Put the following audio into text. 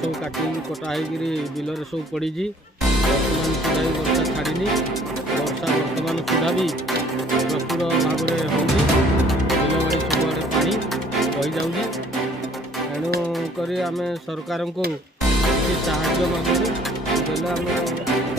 सब काटी कटा होकर बिलरे सब पड़ी बर्तमान सुधा भी वर्षा छाड़नी वर्षा बर्तमान सुधा भी प्रचुर भाव में होगी बिल बाड़ी सबुआड़े पानी बही जाऊँगी तेणुक आम सरकार को साहाଯ୍य मागू देने आम